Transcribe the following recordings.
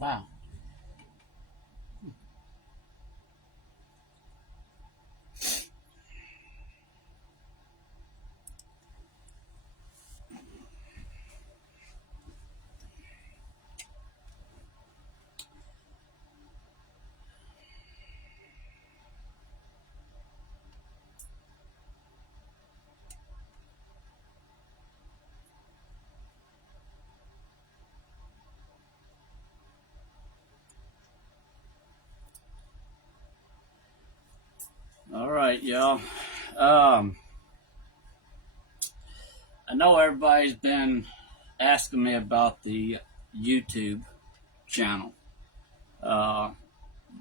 Wow. All right, y'all. Um, I know everybody's been asking me about the YouTube channel, uh,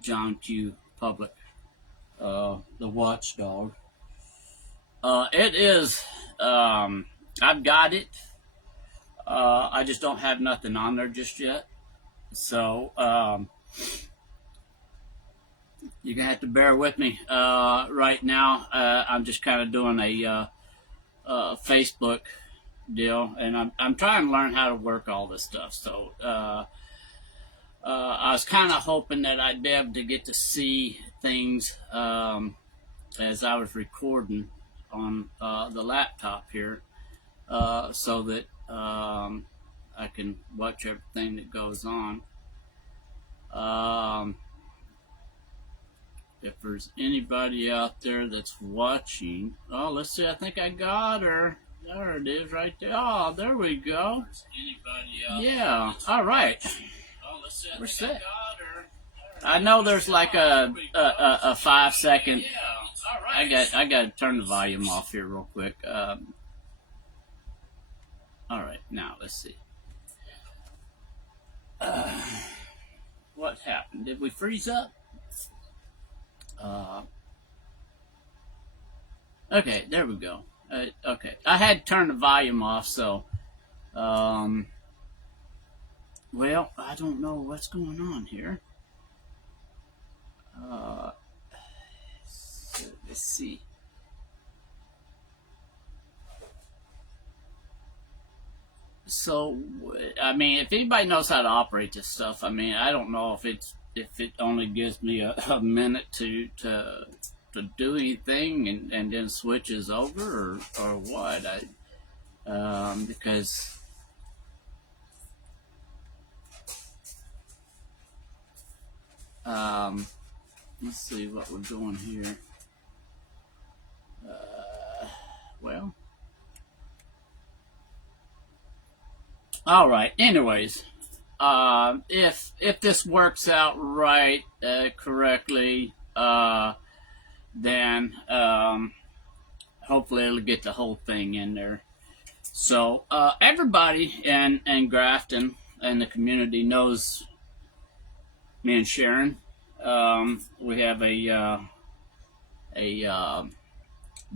John Q. Public, the Watchdog. It is. I've got it. I just don't have nothing on there just yet. So you're gonna have to bear with me right now. I'm just kind of doing a Facebook deal, and I'm trying to learn how to work all this stuff. So I was kind of hoping that I'd be able to get to see things as I was recording on the laptop here, so that I can watch everything that goes on. Um, if there's anybody out there that's watching, oh, let's see. I think I got her. There it is, right there. Oh, there we go. Yeah. All right. We're set. I know there's like a 5 second. I got to turn the volume off here real quick. All right, now let's see. What happened? Did we freeze up? Okay, there we go. Okay, I had to turn the volume off, so well, I don't know what's going on here. So let's see. So, I mean, if anybody knows how to operate this stuff, I mean, I don't know if it only gives me a minute to do anything and then switches over or what. Because let's see what we're doing here. Well, all right. Anyways, if this works out right correctly, then hopefully it'll get the whole thing in there. So everybody in Grafton and the community knows me and Sharon. We have a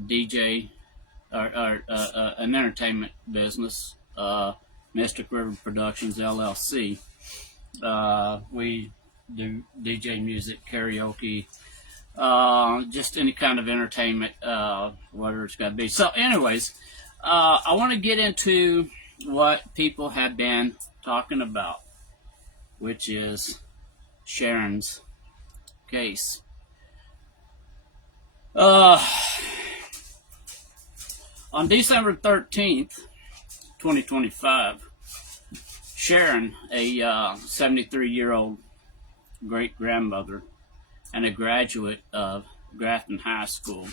DJ or an entertainment business, Mystic River Productions LLC. We do DJ music, karaoke, just any kind of entertainment, whatever it's got to be. So, anyways, I want to get into what people have been talking about, which is Sharon's case. On December 13th, 2025, Sharon, a 73-year-old great grandmother and a graduate of Grafton High School,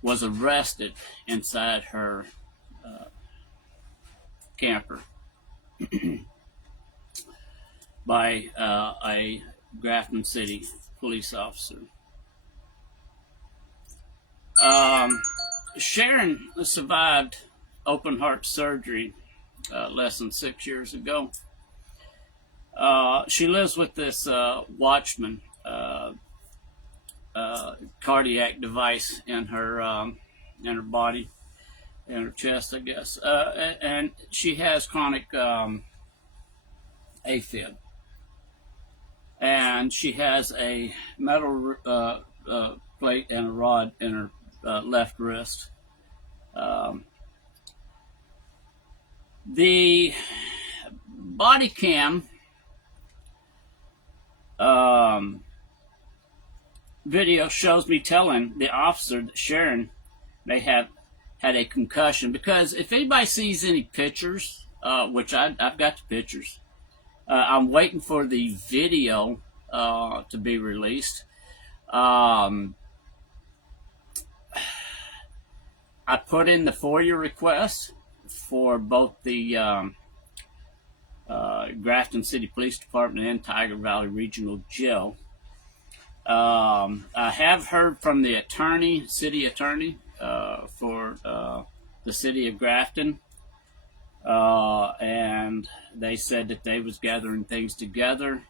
was arrested inside her camper by a Grafton City police officer. Sharon survived open heart surgery less than 6 years ago. She lives with this Watchman cardiac device in her body, in her chest, I guess, and she has chronic AFib, and she has a metal plate and a rod in her left wrist. The body cam video shows me telling the officer that Sharon may have had a concussion. Because if anybody sees any pictures, which I've got the pictures, I'm waiting for the video to be released. I put in the FOIA request for both the Grafton City Police Department and Tiger Valley Regional Jail. I have heard from the city attorney for the city of Grafton, and they said that they was gathering things together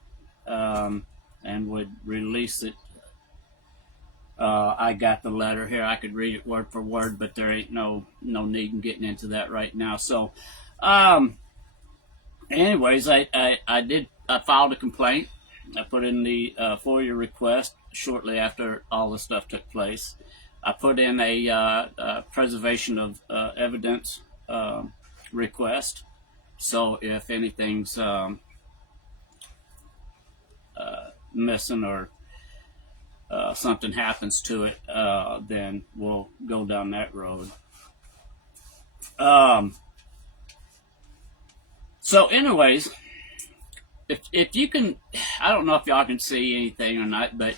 and would release it. I got the letter here. I could read it word for word, but there ain't no need in getting into that right now. So, anyways, I filed a complaint. I put in the FOIA request shortly after all the stuff took place. I put in a preservation of evidence request. So if anything's missing or something happens to it, then we'll go down that road. So anyways, if you can, I don't know if y'all can see anything or not, but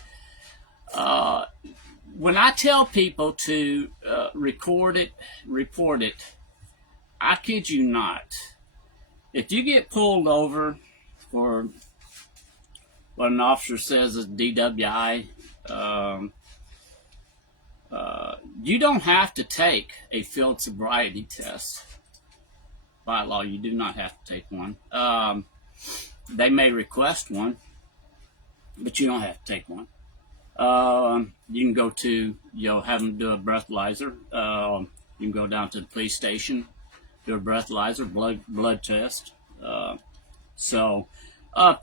when I tell people to record it, report it, I kid you not. If you get pulled over for what an officer says is DWI, you don't have to take a field sobriety test. By law, you do not have to take one. They may request one, but you don't have to take one. You can go to, have them do a breathalyzer. You can go down to the police station, do a breathalyzer, blood test.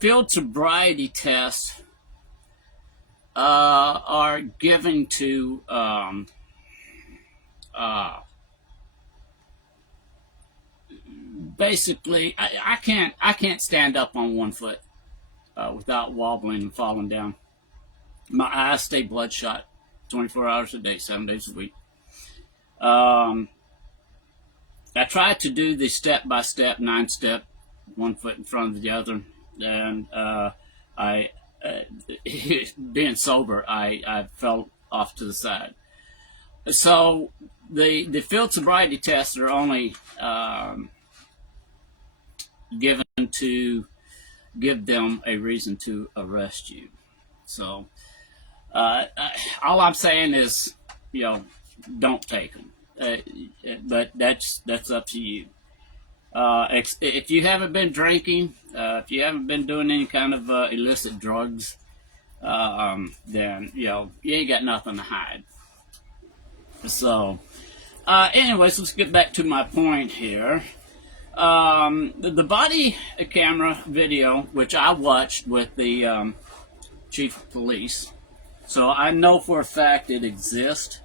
Field sobriety tests are given to basically, I can't stand up on one foot without wobbling and falling down. My eyes stay bloodshot 24 hours a day, 7 days a week. I tried to do the step-by-step, 9-step, one foot in front of the other, and being sober, I fell off to the side. So the field sobriety tests are only given to give them a reason to arrest you. So all I'm saying is, don't take them. But that's up to you. If you haven't been drinking, if you haven't been doing any kind of illicit drugs, then you ain't got nothing to hide. So, anyways, let's get back to my point here. The body camera video, which I watched with the chief of police, so I know for a fact it exists.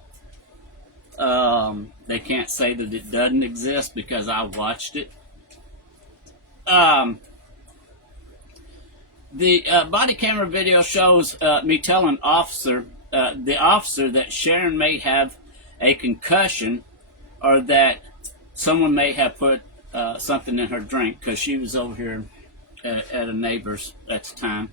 They can't say that it doesn't exist because I watched it. The body camera video shows me telling the officer that Sharon may have a concussion, or that someone may have put something in her drink, because she was over here at a neighbor's at the time.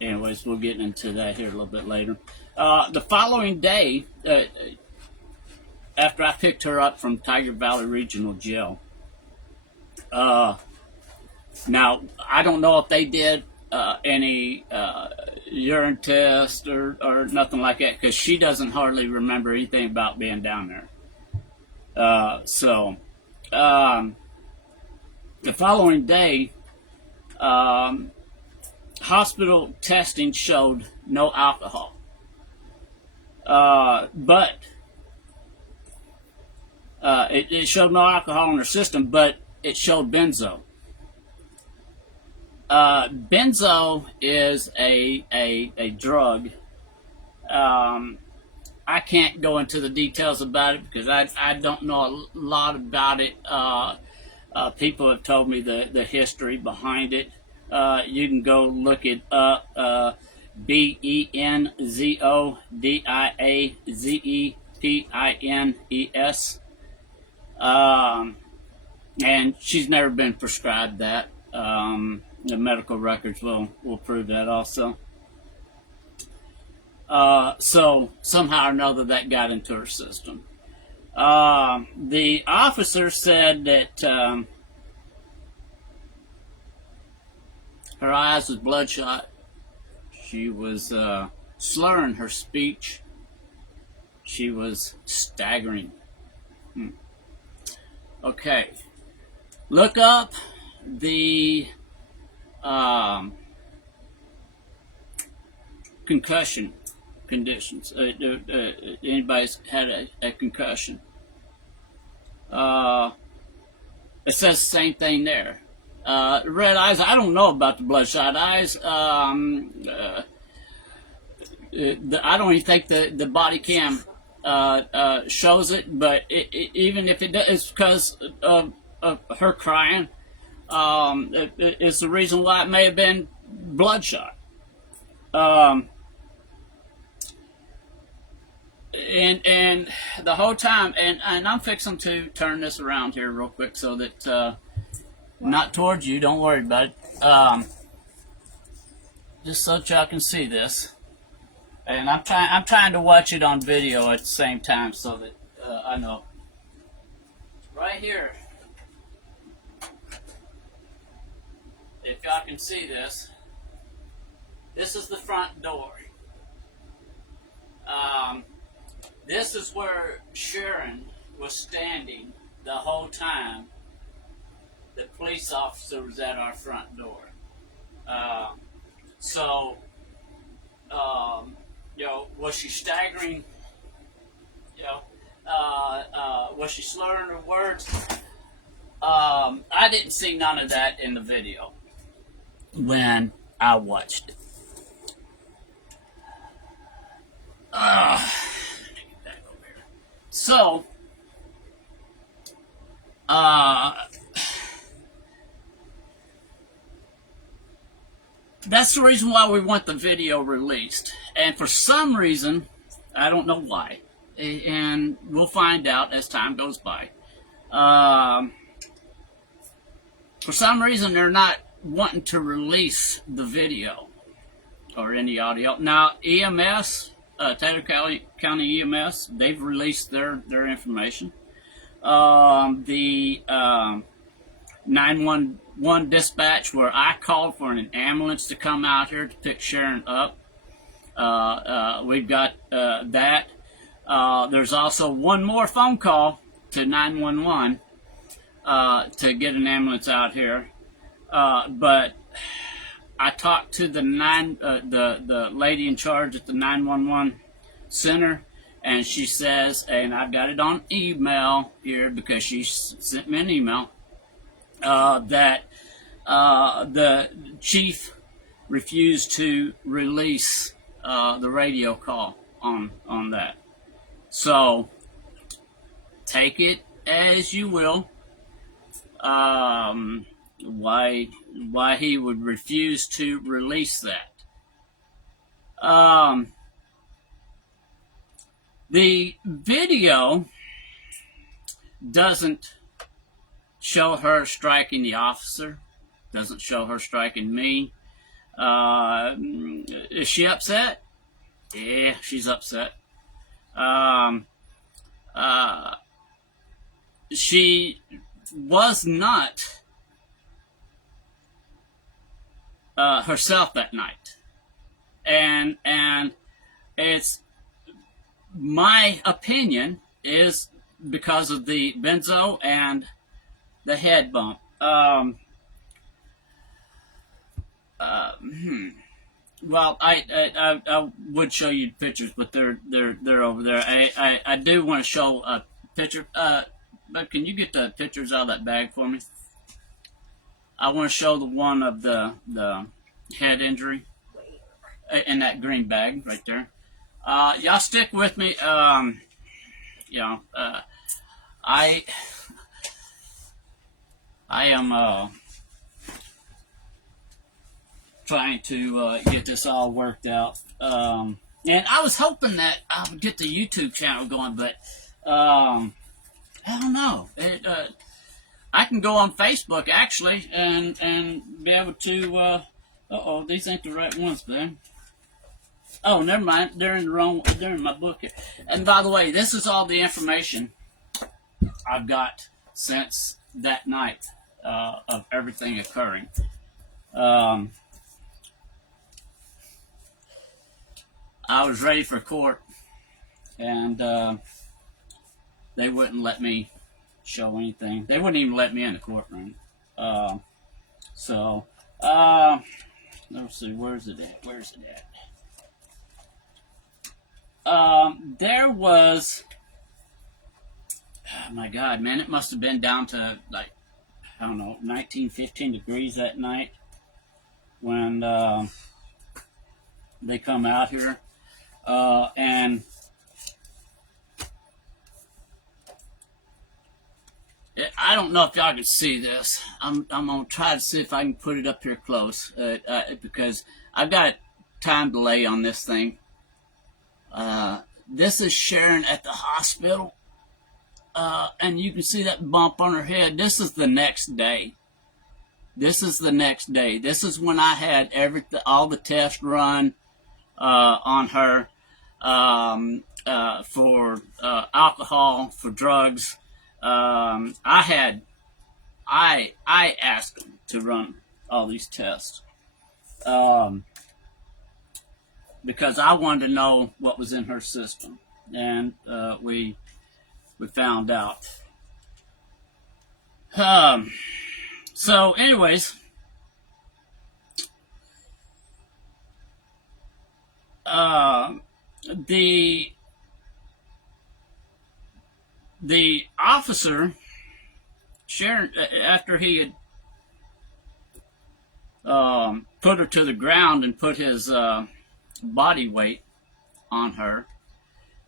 Anyways, we'll get into that here a little bit later. The following day, after I picked her up from Tiger Valley Regional Jail, now I don't know if they did any urine test or nothing like that, because she doesn't hardly remember anything about being down there. The following day, hospital testing showed no alcohol, but it showed no alcohol in her system, but it showed benzo. Benzo is a drug. I can't go into the details about it because I don't know a lot about it. People have told me the history behind it. You can go look it up. Benzodiazepines. And she's never been prescribed that. The medical records will prove that also. So somehow or another that got into her system. The officer said that her eyes was bloodshot. She was slurring her speech. She was staggering. Okay. Look up the concussion conditions. Anybody's had a concussion. It says the same thing there. Red eyes, I don't know about the bloodshot eyes. I don't even think the body cam shows it, but even if it does, it's because of her crying. It's the reason why it may have been bloodshot. And the whole time, and I'm fixing to turn this around here real quick so that not towards you, don't worry about it. Just so that y'all can see this. And I'm trying to watch it on video at the same time so that I know. Right here, if y'all can see this, this is the front door. This is where Sharon was standing the whole time the police officer was at our front door. Was she staggering? Was she slurring her words? I didn't see none of that in the video when I watched it. So, that's the reason why we want the video released. And for some reason, I don't know why, and we'll find out as time goes by. For some reason, they're not wanting to release the video or any audio. Now, EMS, Taylor County EMS, they've released their information. The 911 dispatch, where I called for an ambulance to come out here to pick Sharon up, we've got that. There's also one more phone call to 911 to get an ambulance out here. But I talked to the lady in charge at the 911 center, and she says, and I've got it on email here because she sent me an email, that the chief refused to release the radio call on that. So take it as you will. Why he would refuse to release that. The video doesn't show her striking the officer, doesn't show her striking me. Is she upset? Yeah, she's upset. She was not herself that night, and it's my opinion is because of the benzo and the head bump. Well, I would show you pictures, but they're over there. I do want to show a picture. But can you get the pictures out of that bag for me? I want to show the one of the head injury in that green bag right there. Y'all stick with me. I I am trying to get this all worked out. And I was hoping that I would get the YouTube channel going, but I don't know. I can go on Facebook actually and be able to. Oh, these ain't the right ones, man. Oh, never mind. They're in the wrong. They're in my book here. And by the way, this is all the information I've got since that night of everything occurring. I was ready for court, and they wouldn't let me show anything. They wouldn't even let me in the courtroom. So, let's see, where's it at? Where's it at? There was, oh my God, man, it must have been down to like, I don't know, 19, 15 degrees that night when they come out here. And I don't know if y'all can see this. I'm gonna try to see if I can put it up here close because I've got a time delay on this thing. This is Sharon at the hospital, and you can see that bump on her head. This is the next day. This is the next day. This is when I had all the tests run on her for alcohol, for drugs. I asked them to run all these tests because I wanted to know what was in her system, and we found out. So, anyways, the officer, Sharon, after he had put her to the ground and put his body weight on her,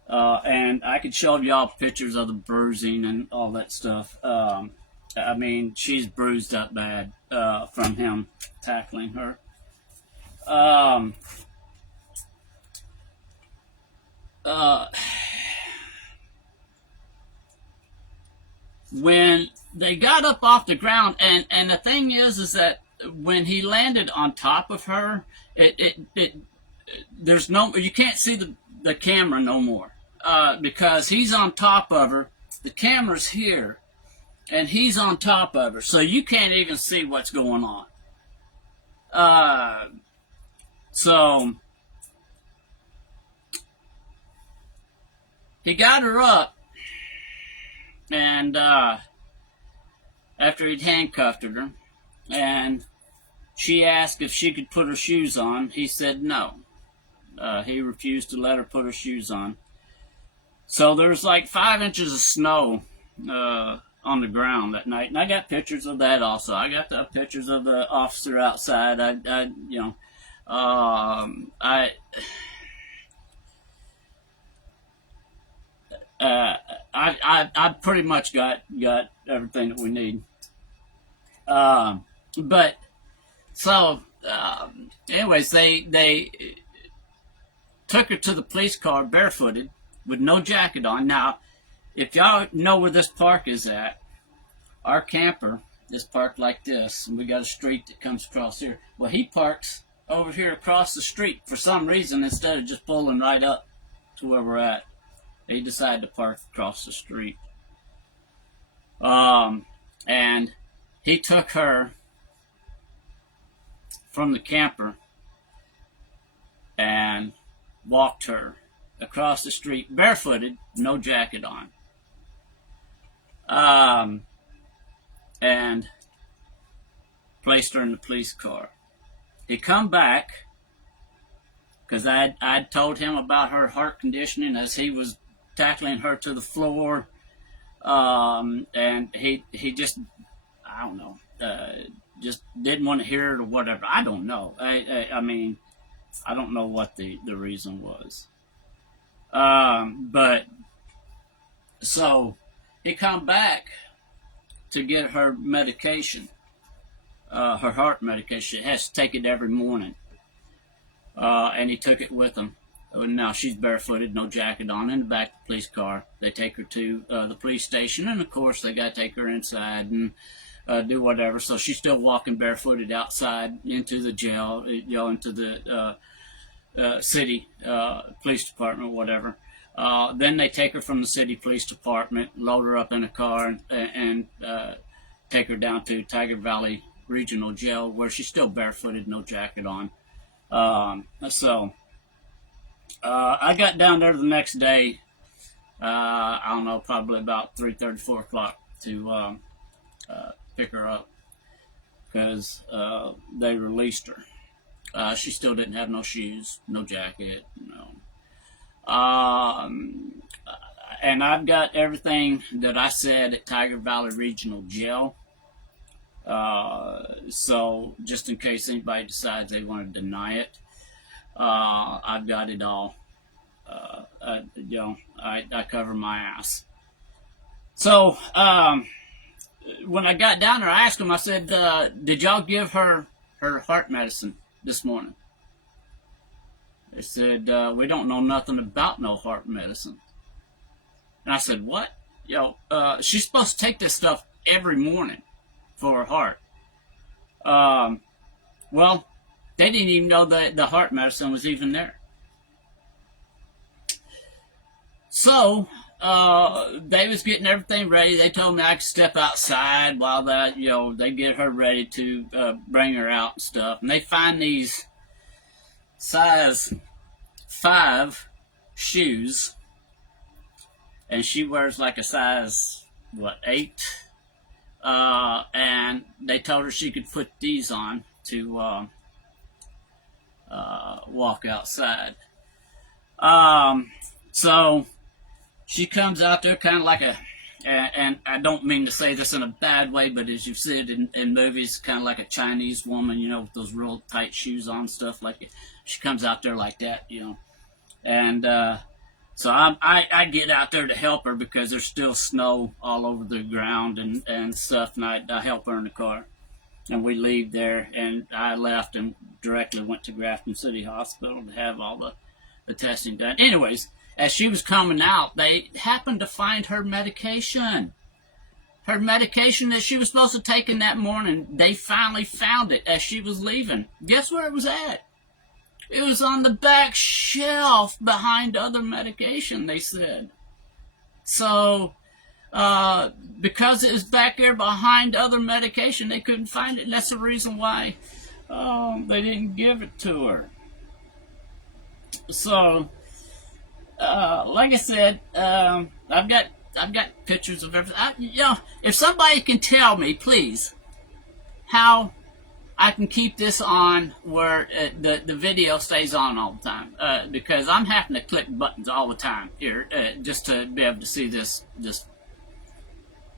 and I could show y'all pictures of the bruising and all that stuff. I mean, she's bruised up bad from him tackling her. When they got up off the ground, and the thing is that when he landed on top of her, there's no, you can't see the camera no more because he's on top of her. The camera's here, and he's on top of her, so you can't even see what's going on. So he got her up, and after he'd handcuffed her, and she asked if she could put her shoes on, he said no. He refused to let her put her shoes on. So there was like 5 inches of snow on the ground that night, and I got pictures of that also. I got the pictures of the officer outside. I pretty much got everything that we need. But so, anyways, they took her to the police car barefooted with no jacket on. Now, if y'all know where this park is at, our camper is parked like this, and we got a street that comes across here. Well, he parks over here across the street for some reason instead of just pulling right up to where we're at. He decided to park across the street. And he took her from the camper and walked her across the street barefooted, no jacket on. And placed her in the police car. He come back because I'd told him about her heart conditioning as he was tackling her to the floor, and he just, I don't know, just didn't want to hear it or whatever. I don't know. I mean, I don't know what the reason was. But so he come back to get her medication, her heart medication. She has to take it every morning. And he took it with him. Now she's barefooted, no jacket on, in the back of the police car. They take her to the police station, and of course they got to take her inside and do whatever. So she's still walking barefooted outside into the jail, into the city police department, whatever. Then they take her from the city police department, load her up in a car, and take her down to Tiger Valley Regional Jail, where she's still barefooted, no jacket on. I got down there the next day, I don't know, probably about 3:30, 4 o'clock to pick her up, because they released her. She still didn't have no shoes, no jacket, no. And I've got everything that I said at Tiger Valley Regional Jail. So just in case anybody decides they want to deny it, I've got it all. I cover my ass. So when I got down there, I asked him. I said, "Did y'all give her heart medicine this morning?" They said, "We don't know nothing about no heart medicine." And I said, "What? She's supposed to take this stuff every morning for her heart." Well, they didn't even know that the heart medicine was even there. So they was getting everything ready. They told me I could step outside while they get her ready to bring her out and stuff. And they find these size 5 shoes, and she wears like a size 8. And they told her she could put these on to walk outside. So she comes out there kind of like and I don't mean to say this in a bad way, but as you've seen in movies, kind of like a Chinese woman, with those real tight shoes on, stuff like it. She comes out there like that, And so I get out there to help her because there's still snow all over the ground and stuff, and I help her in the car. And we leave there, and I left and directly went to Grafton City Hospital to have all the testing done. Anyways, as she was coming out, they happened to find her medication. Her medication that she was supposed to take in that morning, they finally found it as she was leaving. Guess where it was at? It was on the back shelf behind other medication, they said. So, because it was back there behind other medication, they couldn't find it. And that's the reason why they didn't give it to her. So, like I said, I've got pictures of everything. If somebody can tell me, please, how I can keep this on where the video stays on all the time, because I'm having to click buttons all the time here just to be able to see this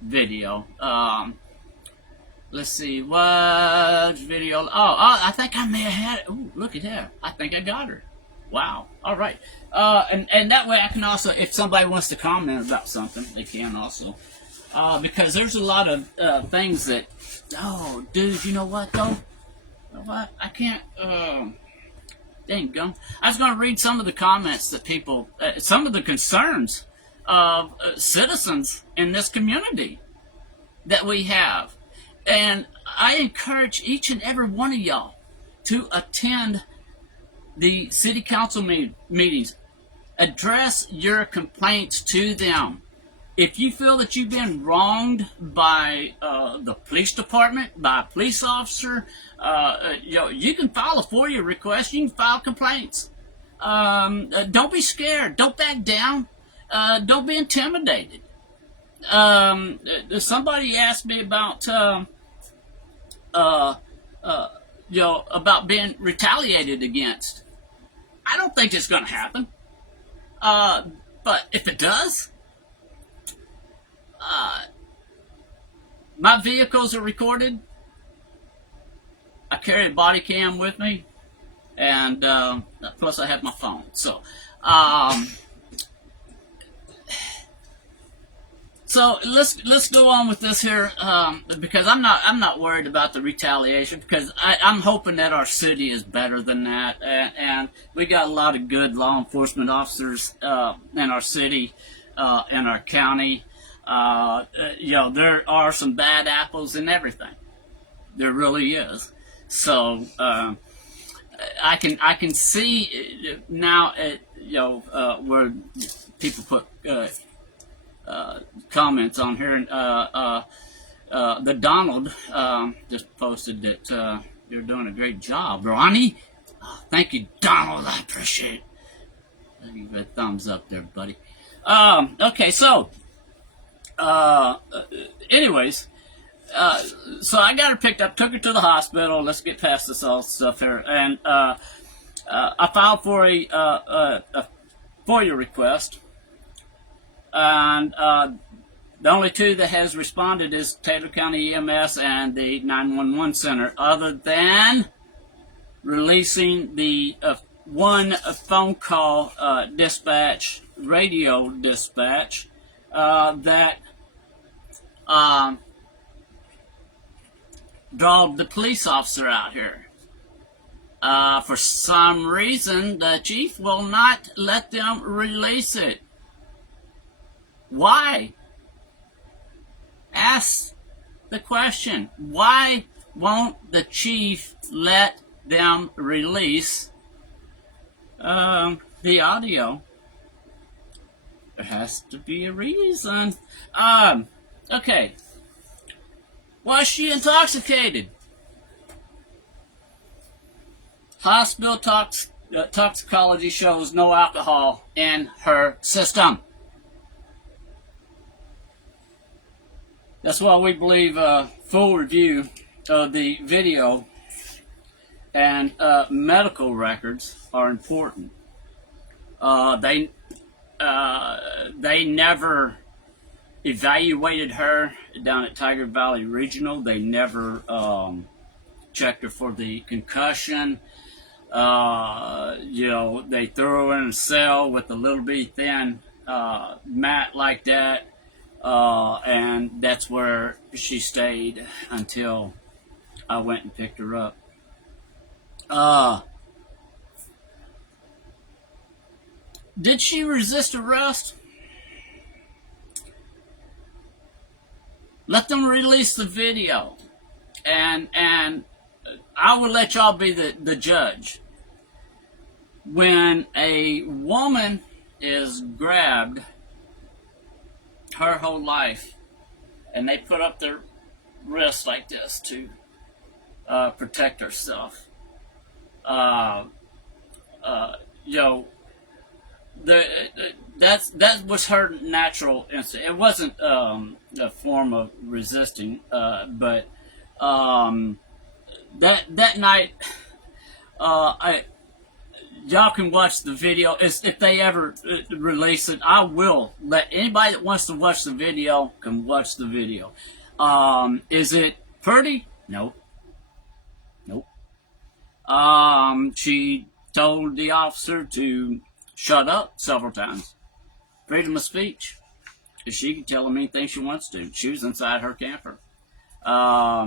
video. Let's see, what video? Oh, I think I may have had it. Ooh, look at that. I think I got her. Wow. All right. And that way I can also, if somebody wants to comment about something, they can also. Because there's a lot of things that, oh, dude, you know what, though? You know what? I can't, dang gum. I was going to read some of the comments that people, some of the concerns of citizens in this community that we have. And I encourage each and every one of y'all to attend the city council meetings. Address your complaints to them. If you feel that you've been wronged by the police department, by a police officer, you can file a FOIA request. You can file complaints. Don't be scared. Don't back down. Don't be intimidated. Somebody asked me about about being retaliated against. I don't think it's going to happen. But if it does, my vehicles are recorded. I carry a body cam with me, and plus I have my phone. So So let's go on with this here, because I'm not worried about the retaliation, because I'm hoping that our city is better than that, and we got a lot of good law enforcement officers in our city, in our county. There are some bad apples in everything. There really is. So I can see now, where people put comments on here, and the Donald just posted that you're doing a great job, Ronnie. Oh, thank you, Donald. I appreciate it. I'll give you a thumbs up there, buddy. Okay, so anyways, so I got her picked up, took her to the hospital. Let's get past this all stuff here, and I filed for a FOIA request. And the only two that has responded is Taylor County EMS and the 911 center, other than releasing the one phone call dispatch, radio dispatch, that drawed the police officer out here. For some reason, the chief will not let them release it. Why? Ask the question. Why won't the chief let them release the audio? There has to be a reason. Okay. Was she intoxicated? Hospital toxicology shows no alcohol in her system. That's why we believe a full review of the video and medical records are important. They never evaluated her down at Tiger Valley Regional. They never checked her for the concussion. They threw her in a cell with a little bitty thin mat like that. And that's where she stayed until I went and picked her up. Did she resist arrest? Let them release the video, and I will let y'all be the judge. When a woman is grabbed her whole life, and they put up their wrist like this to protect herself. That was her natural instinct. It wasn't a form of resisting, but that night, y'all can watch the video. If they ever release it, I will let anybody that wants to watch the video can watch the video. Is it pretty? Nope. She told the officer to shut up several times. Freedom of speech. She can tell him anything she wants to. She was inside her camper.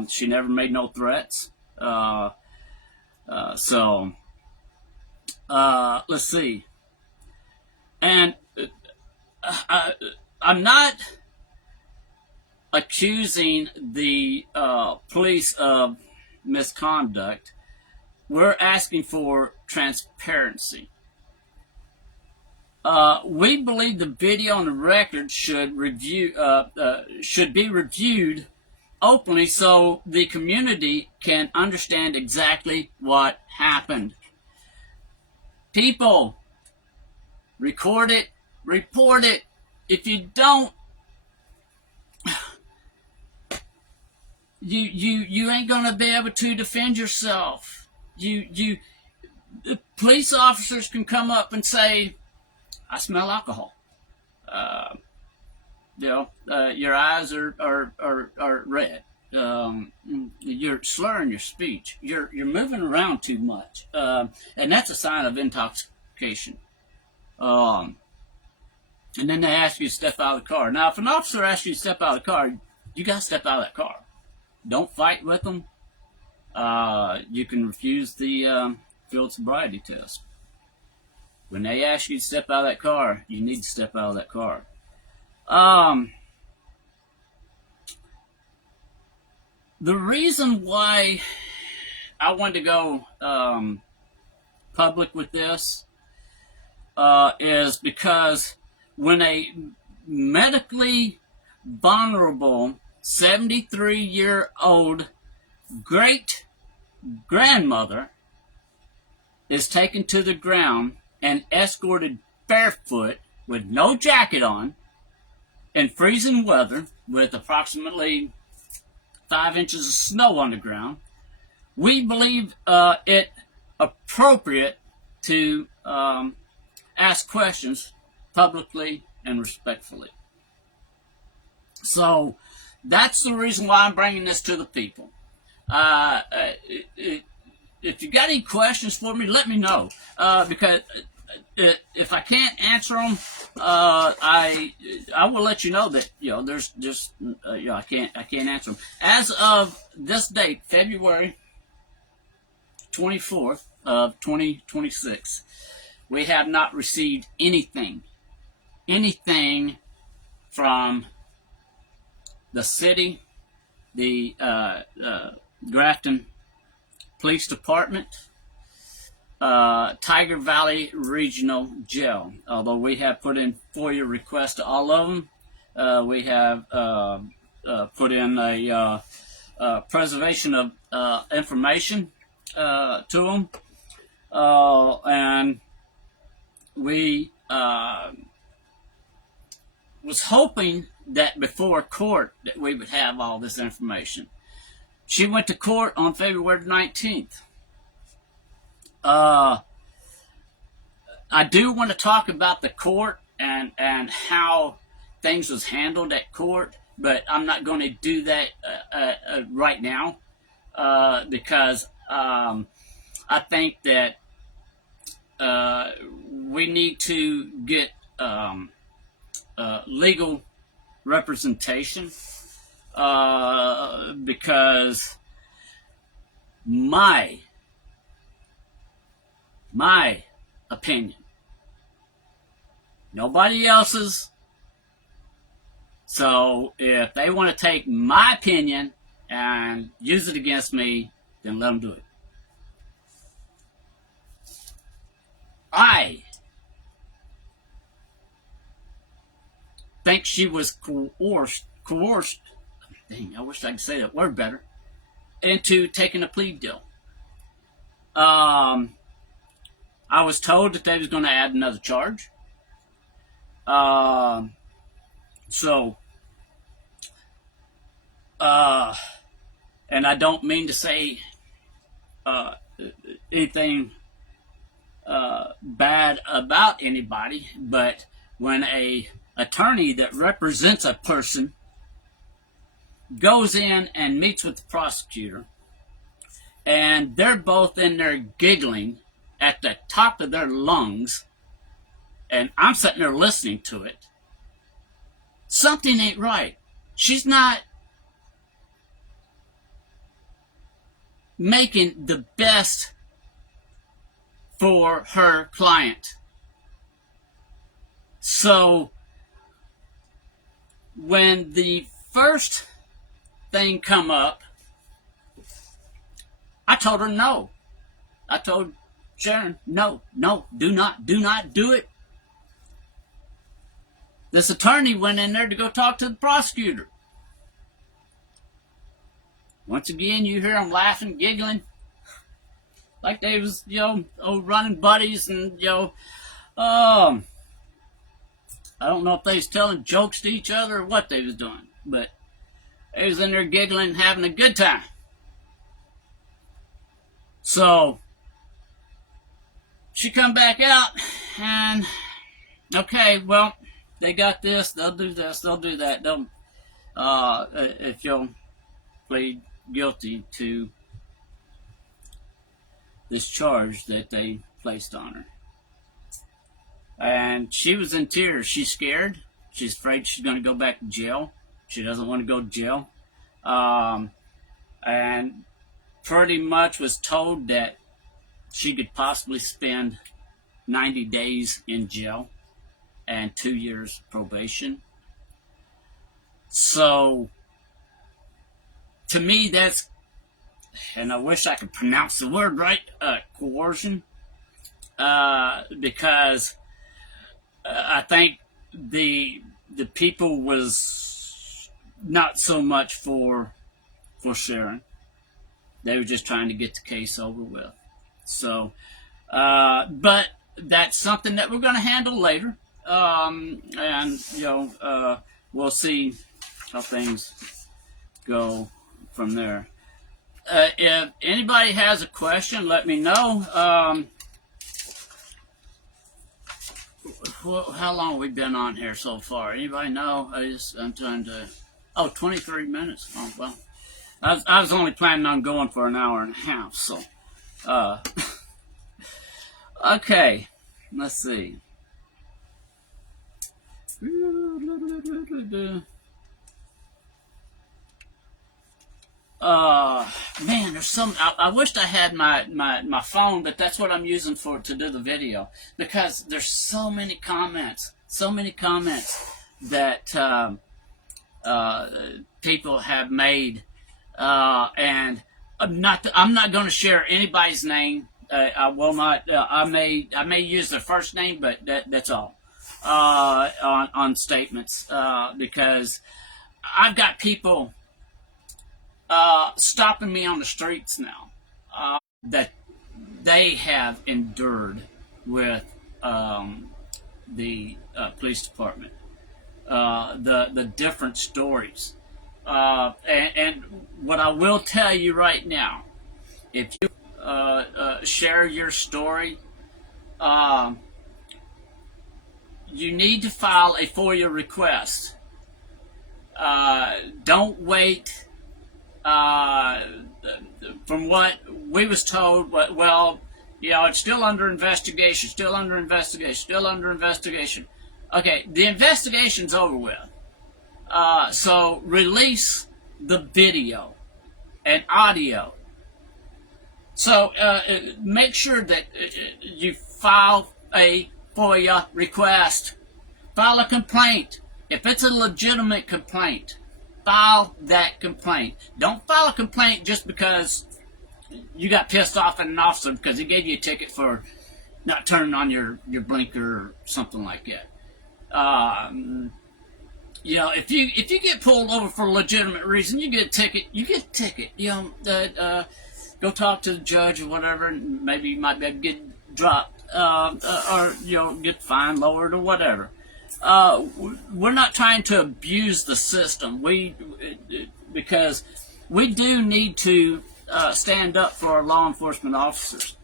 She never made no threats. Let's see. And I'm not accusing the police of misconduct. We're asking for transparency. We believe the video and the record should be reviewed openly so the community can understand exactly what happened. People, record it, report it. If you don't, you ain't gonna be able to defend yourself. The police officers can come up and say, "I smell alcohol." Your eyes are red. You're slurring your speech. You're moving around too much, and that's a sign of intoxication. And then they ask you to step out of the car. Now, if an officer asks you to step out of the car, you got to step out of that car. Don't fight with them. You can refuse the field sobriety test. When they ask you to step out of that car, you need to step out of that car. The reason why I wanted to go public with this is because when a medically vulnerable 73-year-old great grandmother is taken to the ground and escorted barefoot with no jacket on in freezing weather with approximately 5 inches of snow on the ground, we believe it appropriate to ask questions publicly and respectfully. So that's the reason why I'm bringing this to the people. If you got any questions for me, let me know. Because if I can't answer them, I will let you know that there's just I can't answer them. As of this date, February 24th of 2026, we have not received anything from the city, the Grafton Police Department, Tiger Valley Regional Jail. Although we have put in FOIA requests to all of them, we have put in a preservation of information to them, and we was hoping that before court that we would have all this information. She went to court on February 19th. I do want to talk about the court and how things was handled at court, but I'm not going to do that right now because I think that we need to get legal representation because my opinion, nobody else's. So if they want to take my opinion and use it against me, then let them do it. I think she was coerced, dang, I wish I could say that word better, into taking a plea deal. I was told that they was going to add another charge. And I don't mean to say anything bad about anybody, but when a attorney that represents a person goes in and meets with the prosecutor, and they're both in there giggling at the top of their lungs, and I'm sitting there listening to it, something ain't right. She's not making the best for her client. So when the first thing come up, I told her no. I told Sharon, no, do not do it. This attorney went in there to go talk to the prosecutor. Once again, you hear them laughing, giggling, like they was, old running buddies, and, I don't know if they was telling jokes to each other or what they was doing, but they was in there giggling and having a good time. So she come back out, and okay, well, they got this, they'll do this, they'll do that. They'll, if you'll plead guilty to this charge that they placed on her. and she was in tears. She's scared. She's afraid she's going to go back to jail. She doesn't want to go to jail. And pretty much was told that she could possibly spend 90 days in jail and 2 years probation. So, to me, that's, and I wish I could pronounce the word right, coercion, because I think the people was not so much for Sharon. They were just trying to get the case over with. So, but that's something that we're going to handle later, and we'll see how things go from there. If anybody has a question, let me know. How long have we been on here so far? Anybody know? I'm trying to. 23 minutes. Oh well. I was only planning on going for an hour and a half. So, okay. Let's see. Man, there's some. I wished I had my phone, but that's what I'm using to do the video, because there's so many comments that people have made, and I'm not going to share anybody's name. I will not. I may use their first name, but that's all on statements, because I've got people stopping me on the streets now, that they have endured with the police department, the different stories, and what I will tell you right now, if you share your story, you need to file a FOIA request. Don't wait. From what we was told, it's still under investigation, Okay, the investigation's over with. So release the video and audio. So make sure that you file a FOIA request. File a complaint. If it's a legitimate complaint, file that complaint. Don't file a complaint just because you got pissed off at an officer because he gave you a ticket for not turning on your blinker or something like that. If you get pulled over for a legitimate reason, you get a ticket. Go talk to the judge or whatever, and maybe you might be able to get dropped, or get fined lowered or whatever. We're not trying to abuse the system. Because we do need to stand up for our law enforcement officers.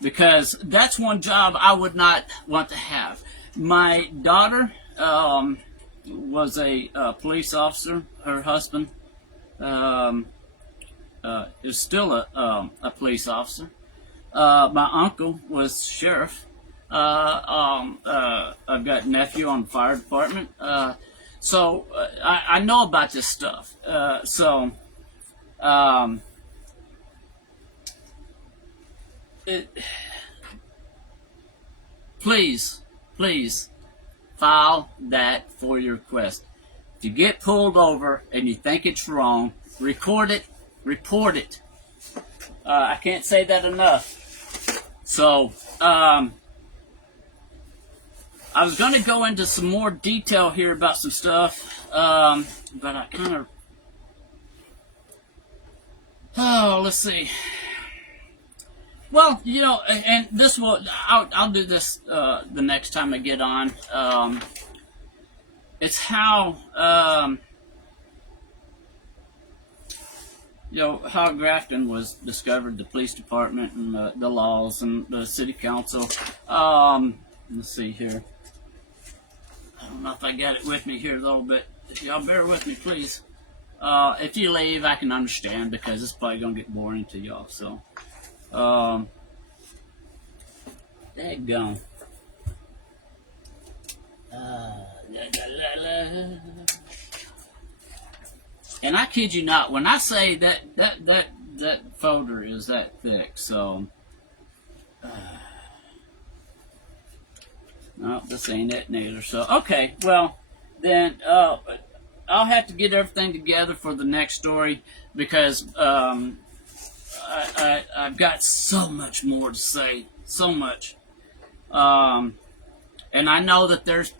Because that's one job I would not want to have. My daughter was a police officer. Her husband is still a police officer. My uncle was sheriff. I've got a nephew on the fire department. So I know about this stuff. Please file that FOIA request. If you get pulled over and you think it's wrong, record it, report it. I can't say that enough. So, I was going to go into some more detail here about some stuff, but I kind of... let's see. Well, and this will... I'll do this the next time I get on. It's how... how Grafton was discovered, the police department and the laws and the city council. Let's see here. I don't know if I got it with me here though, but y'all bear with me, please. If you leave, I can understand because it's probably gonna get boring to y'all. So, Daggone. La, la, la. And I kid you not, when I say that folder is that thick, so no, this ain't it neither. So okay, well then I'll have to get everything together for the next story because I've got so much more to say, so much, and I know that there's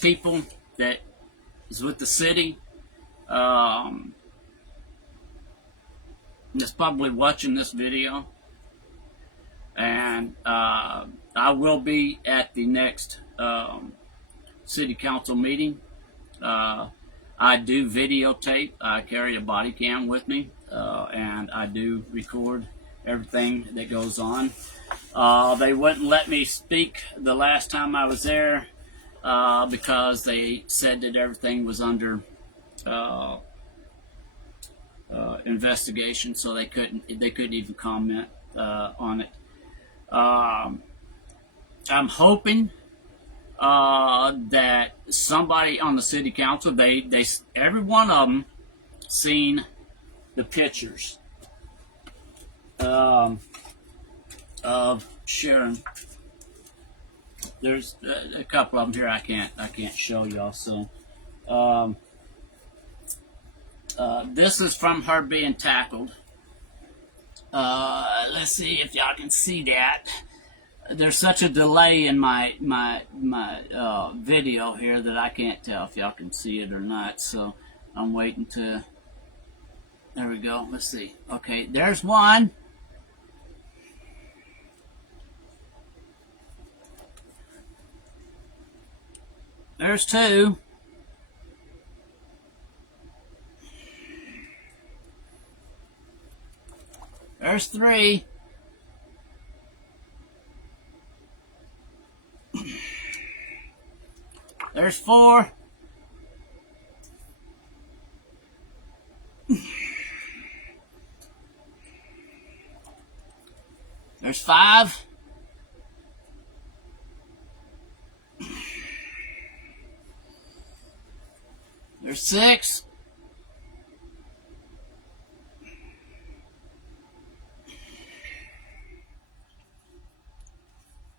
people that is with the city. That's probably watching this video, and I will be at the next city council meeting. I do videotape. I carry a body cam with me, and I do record everything that goes on. They wouldn't let me speak the last time I was there because they said that everything was under investigation, so they couldn't even comment on it. I'm hoping that somebody on the city council, they every one of them seen the pictures of Sharon. There's a couple of them here I can't show y'all. So this is from her being tackled. Let's see if y'all can see that. There's such a delay in my video here that I can't tell if y'all can see it or not. So I'm waiting to. There we go. Let's see. Okay, there's one. There's two. There's three. There's four. There's five. There's six.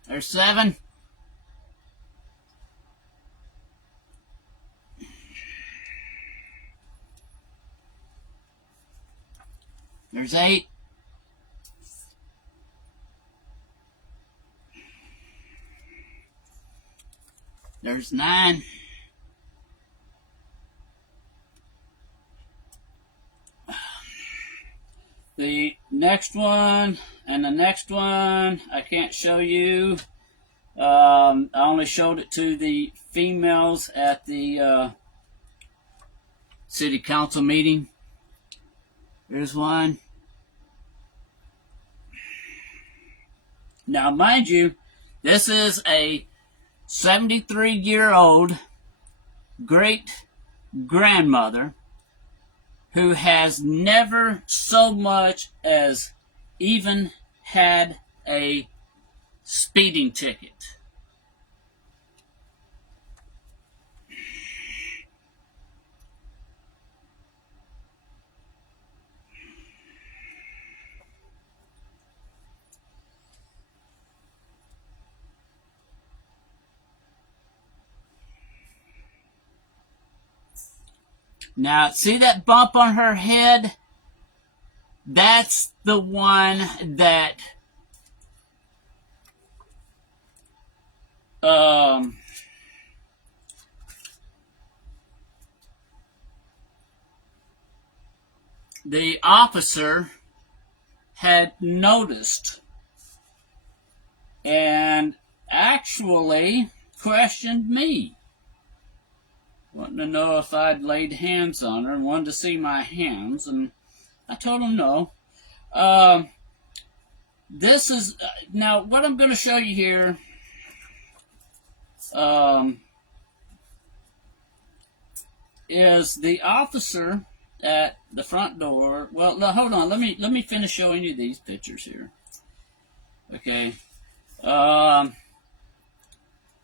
There's seven. There's eight. There's nine. The next one and the next one I can't show you. I only showed it to the females at the city council meeting. There's one. Now, mind you, this is a 73-year-old great-grandmother who has never so much as even had a speeding ticket. Now, see that bump on her head? That's the one that the officer had noticed and actually questioned me. Wanting to know if I'd laid hands on her and wanted to see my hands, and I told him no. This is, now what I'm going to show you here, is the officer at the front door. Well, no, hold on, let me finish showing you these pictures here. Okay.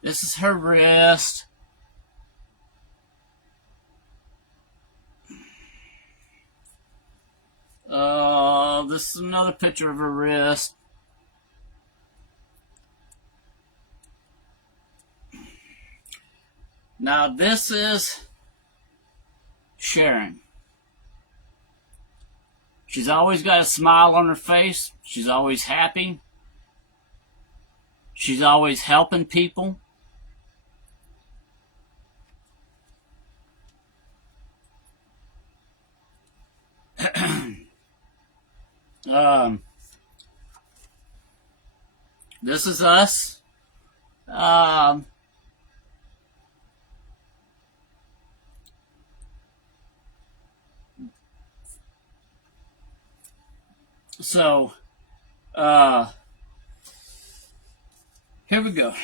This is her wrist. This is another picture of her wrist. Now this is Sharon. She's always got a smile on her face. She's always happy. She's always helping people. This is us. So, here we go.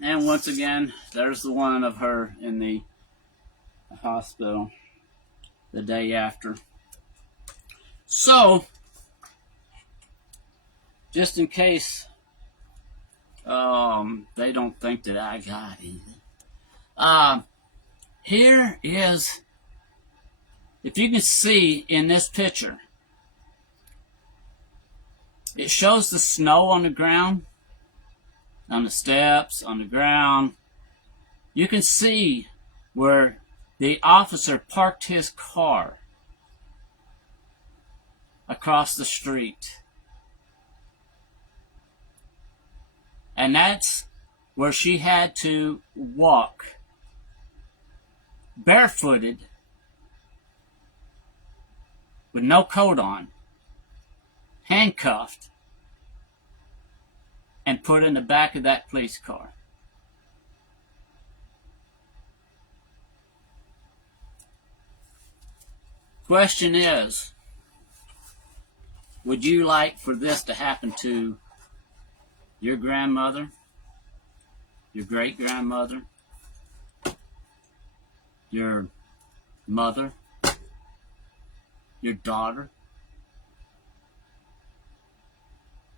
And once again, there's the one of her in the hospital the day after. So, just in case they don't think that I got anything. Here is, if you can see in this picture, it shows the snow on the ground, on the steps, on the ground. You can see where the officer parked his car across the street. And that's where she had to walk barefooted with no coat on, handcuffed, and put in the back of that police car. Question is, would you like for this to happen to your grandmother, your great-grandmother, your mother, your daughter?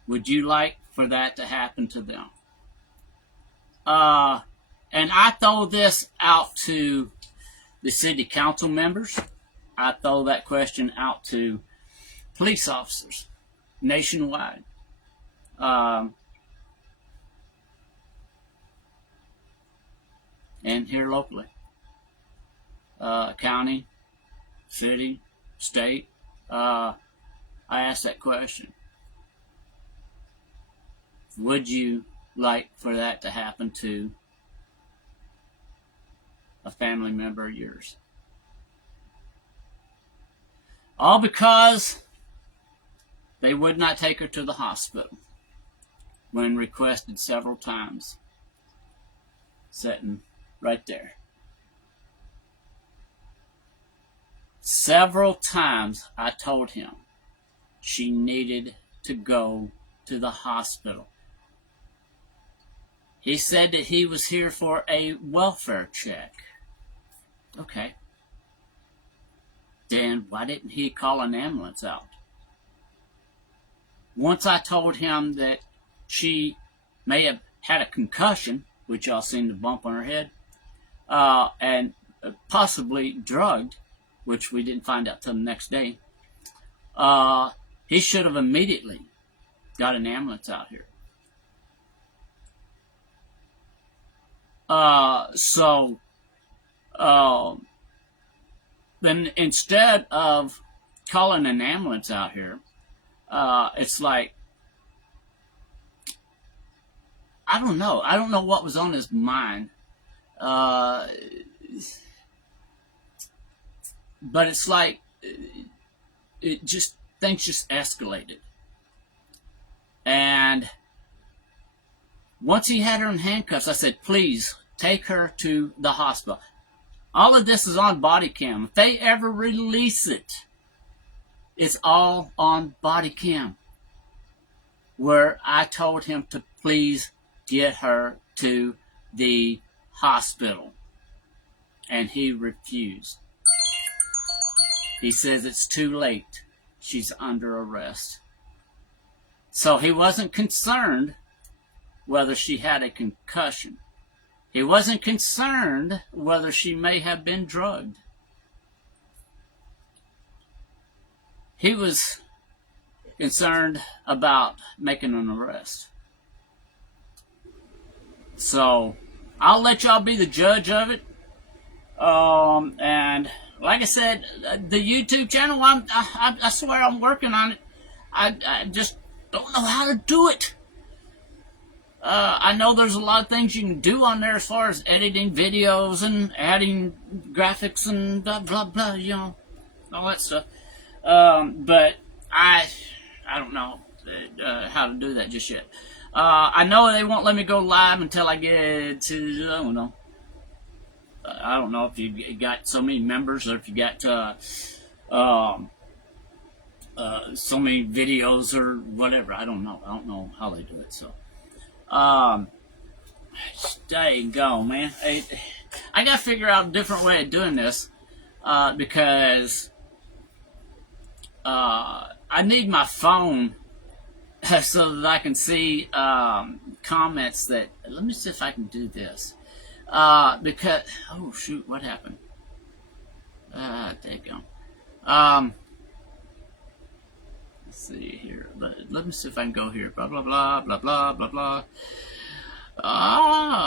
Would you like for that to happen to them? And I throw this out to the city council members. I throw that question out to police officers nationwide. And here locally. County, city, state. I ask that question. Would you like for that to happen to a family member of yours? All because they would not take her to the hospital when requested several times. Sitting right there. Several times I told him she needed to go to the hospital. He said that he was here for a welfare check. Okay. Then why didn't he call an ambulance out? Once I told him that she may have had a concussion, which y'all seen the bump on her head, and possibly drugged, which we didn't find out till the next day, he should have immediately got an ambulance out here. Then instead of calling an ambulance out here, it's like, I don't know. I don't know what was on his mind. But it's like, things just escalated. And once he had her in handcuffs, I said, please take her to the hospital. All of this is on body cam. If they ever release it, it's all on body cam. Where I told him to please get her to the hospital. And he refused. He says it's too late. She's under arrest. So he wasn't concerned whether she had a concussion. He wasn't concerned whether she may have been drugged. He was concerned about making an arrest. So I'll let y'all be the judge of it. And like I said, the YouTube channel, I swear I'm working on it. I just don't know how to do it. I know there's a lot of things you can do on there as far as editing videos and adding graphics and blah, blah, blah, you know, all that stuff. But I don't know how to do that just yet. I know they won't let me go live until I get to, I don't know. I don't know if you got so many members or if you got so many videos or whatever. I don't know. I don't know how they do it. So, stay and go, man. I got to figure out a different way of doing this because I need my phone so that I can see comments that. Let me see if I can do this. Because, oh shoot, what happened? There you go. Let's see here. Let me see if I can go here. Blah, blah, blah, blah, blah, blah, blah.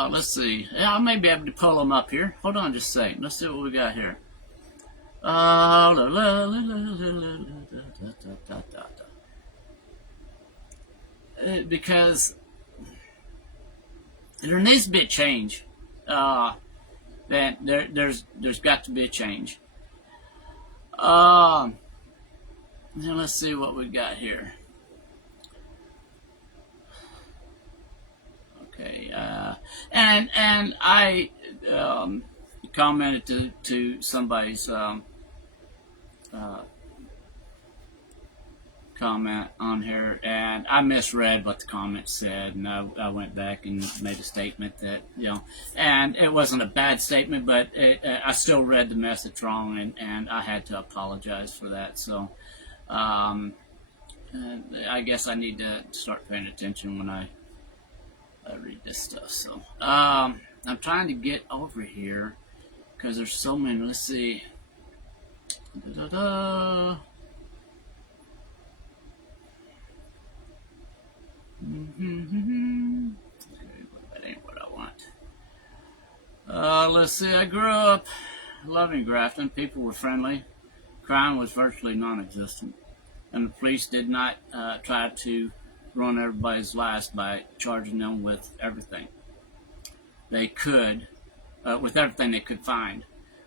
Let's see. Yeah, I may be able to pull them up here. Hold on just a second. Let's see what we got here. Because there needs to be a change. Then there's got to be a change. Now let's see what we got here. Okay, and I commented to somebody's comment on here, and I misread what the comment said, and I went back and made a statement that, you know, and it wasn't a bad statement, but I still read the message wrong, and I had to apologize for that. So I guess I need to start paying attention when I read this stuff. So I'm trying to get over here because there's so many. Let's see. Okay, that ain't what I want. Let's see. I grew up loving Grafton. People were friendly. Crime was virtually non-existent, and the police did not try to ruin everybody's lives by charging them with everything they could, with everything they could find.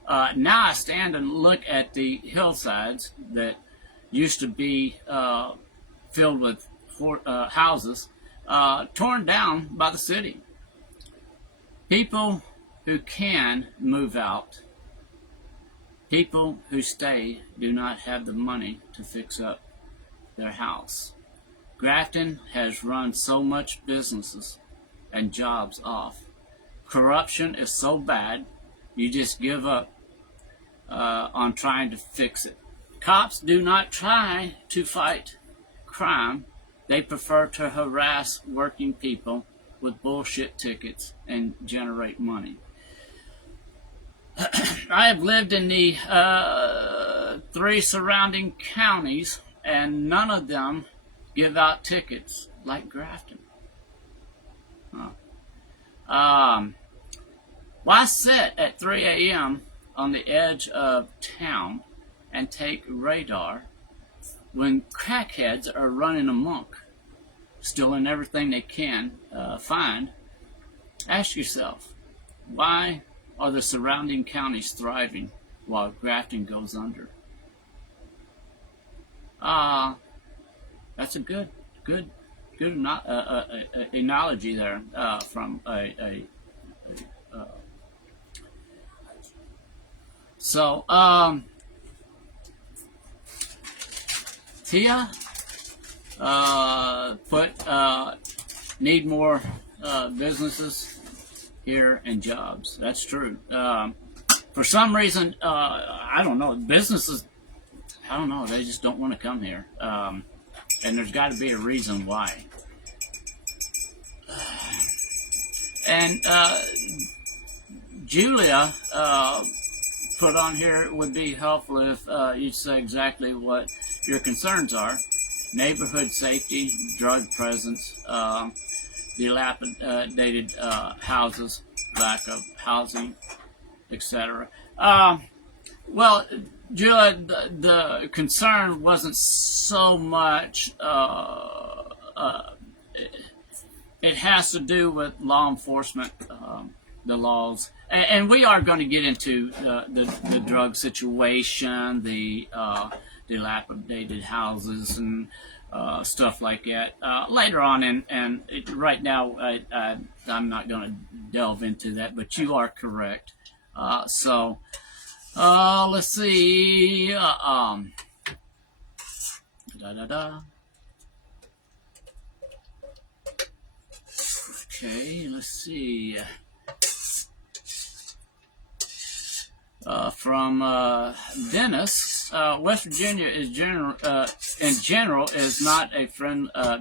Now I stand and look at the hillsides that used to be filled with houses torn down by the city. People who can move out, people who stay do not have the money to fix up their house. Grafton has run so much businesses and jobs off. Corruption is so bad, you just give up on trying to fix it. Cops do not try to fight crime. They prefer to harass working people with bullshit tickets and generate money. I have lived in the 3 surrounding counties, and none of them give out tickets like Grafton. Why sit at 3 a.m. on the edge of town and take radar when crackheads are running amok, stealing everything they can find? Ask yourself, why are the surrounding counties thriving while Grafton goes under? That's a good analogy there from So Tia put need more businesses here and jobs. That's true. For some reason, I don't know, businesses, I don't know, they just don't want to come here. And there's got to be a reason why. And Julia put on here, it would be helpful if you'd say exactly what your concerns are. Neighborhood safety, drug presence, dilapidated houses, lack of housing, etc. Well, Julia, the concern wasn't so much, it has to do with law enforcement, the laws. And we are going to get into the drug situation, the dilapidated houses, and stuff like that later on. And right now, I'm not going to delve into that, but you are correct. Let's see. Okay, let's see. From Dennis, West Virginia is in general is not a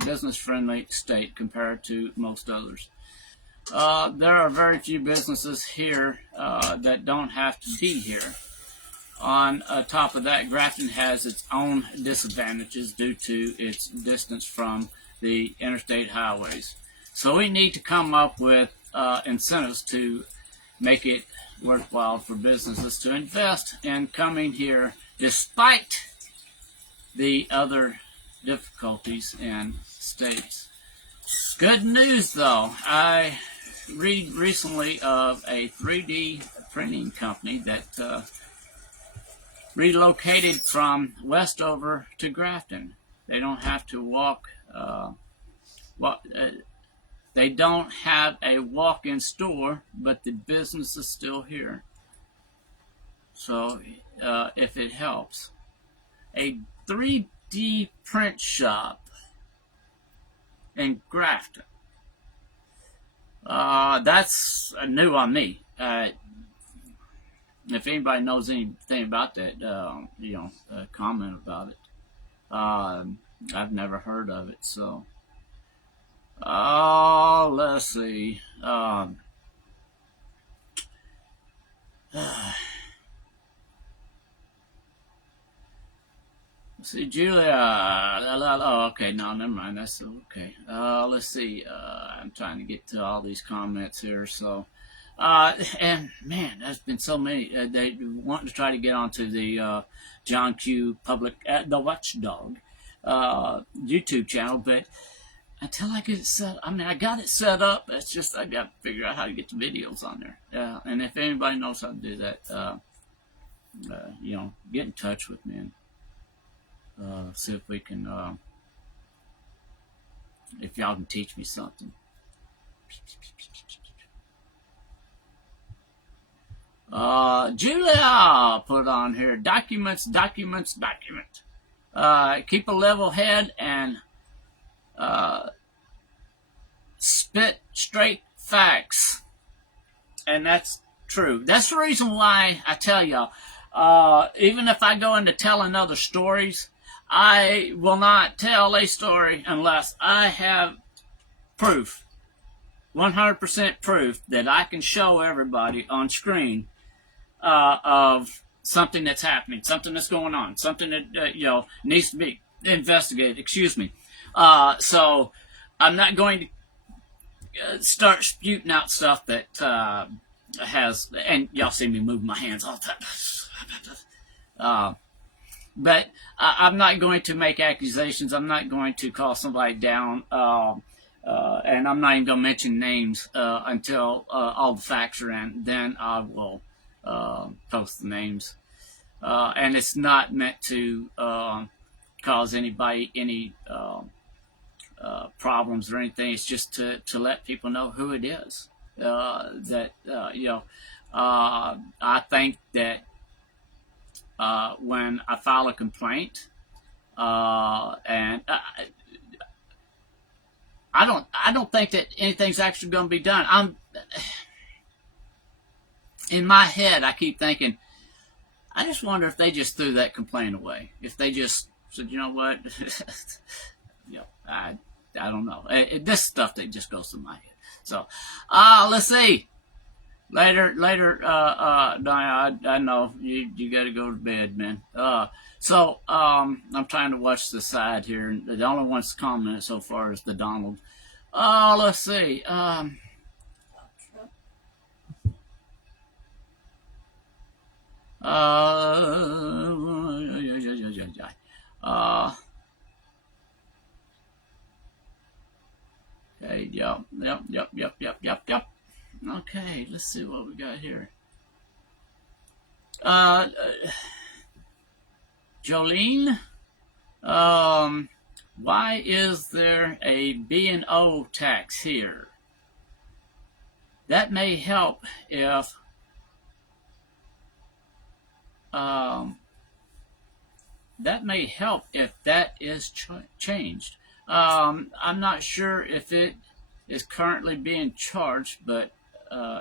business-friendly state compared to most others. There are very few businesses here that don't have to be here. On top of that, Grafton has its own disadvantages due to its distance from the interstate highways. So we need to come up with incentives to make it worthwhile for businesses to invest in coming here despite the other difficulties in states. Good news though, I read recently of a 3D printing company that relocated from Westover to Grafton. They don't have to walk. They don't have a walk-in store, but the business is still here. So, if it helps, a 3D print shop in Grafton. That's new on me. If anybody knows anything about that, comment about it. I've never heard of it, so. Let's see. Let's see, Julia. Oh, okay, no, never mind. That's okay. Let's see. I'm trying to get to all these comments here, so. And man, there's been so many. They want to try to get onto the John Q. Public the Watchdog YouTube channel, but until I get it set, I got it set up. It's just I got to figure out how to get the videos on there. And if anybody knows how to do that, get in touch with me and see if we can, if y'all can teach me something. Julia put on here, documents. Keep a level head and spit straight facts. And that's true. That's the reason why I tell y'all, even if I go into telling other stories, I will not tell a story unless I have proof, 100% proof that I can show everybody on screen of something that's happening, something that's going on, something that needs to be investigated. Excuse me. So I'm not going to start spewing out stuff that has, and y'all see me move my hands all the time. But I'm not going to make accusations. I'm not going to call somebody down, and I'm not even going to mention names until all the facts are in. Then I will post the names. And it's not meant to cause anybody any problems or anything. It's just to let people know who it is. I think that when I file a complaint, and I don't think that anything's actually going to be done. In my head, I keep thinking, I just wonder if they just threw that complaint away. If they just said, you know what, I don't know. This stuff that just goes through my head. So, let's see. Later, Donnie, I know you got to go to bed, man. So I'm trying to watch the side here, and the only one's commented so far is the Donald. Let's see. Okay, yep. Okay, let's see what we got here. Jolene, why is there a B&O tax here? That may help if that is changed. I'm not sure if it is currently being charged, but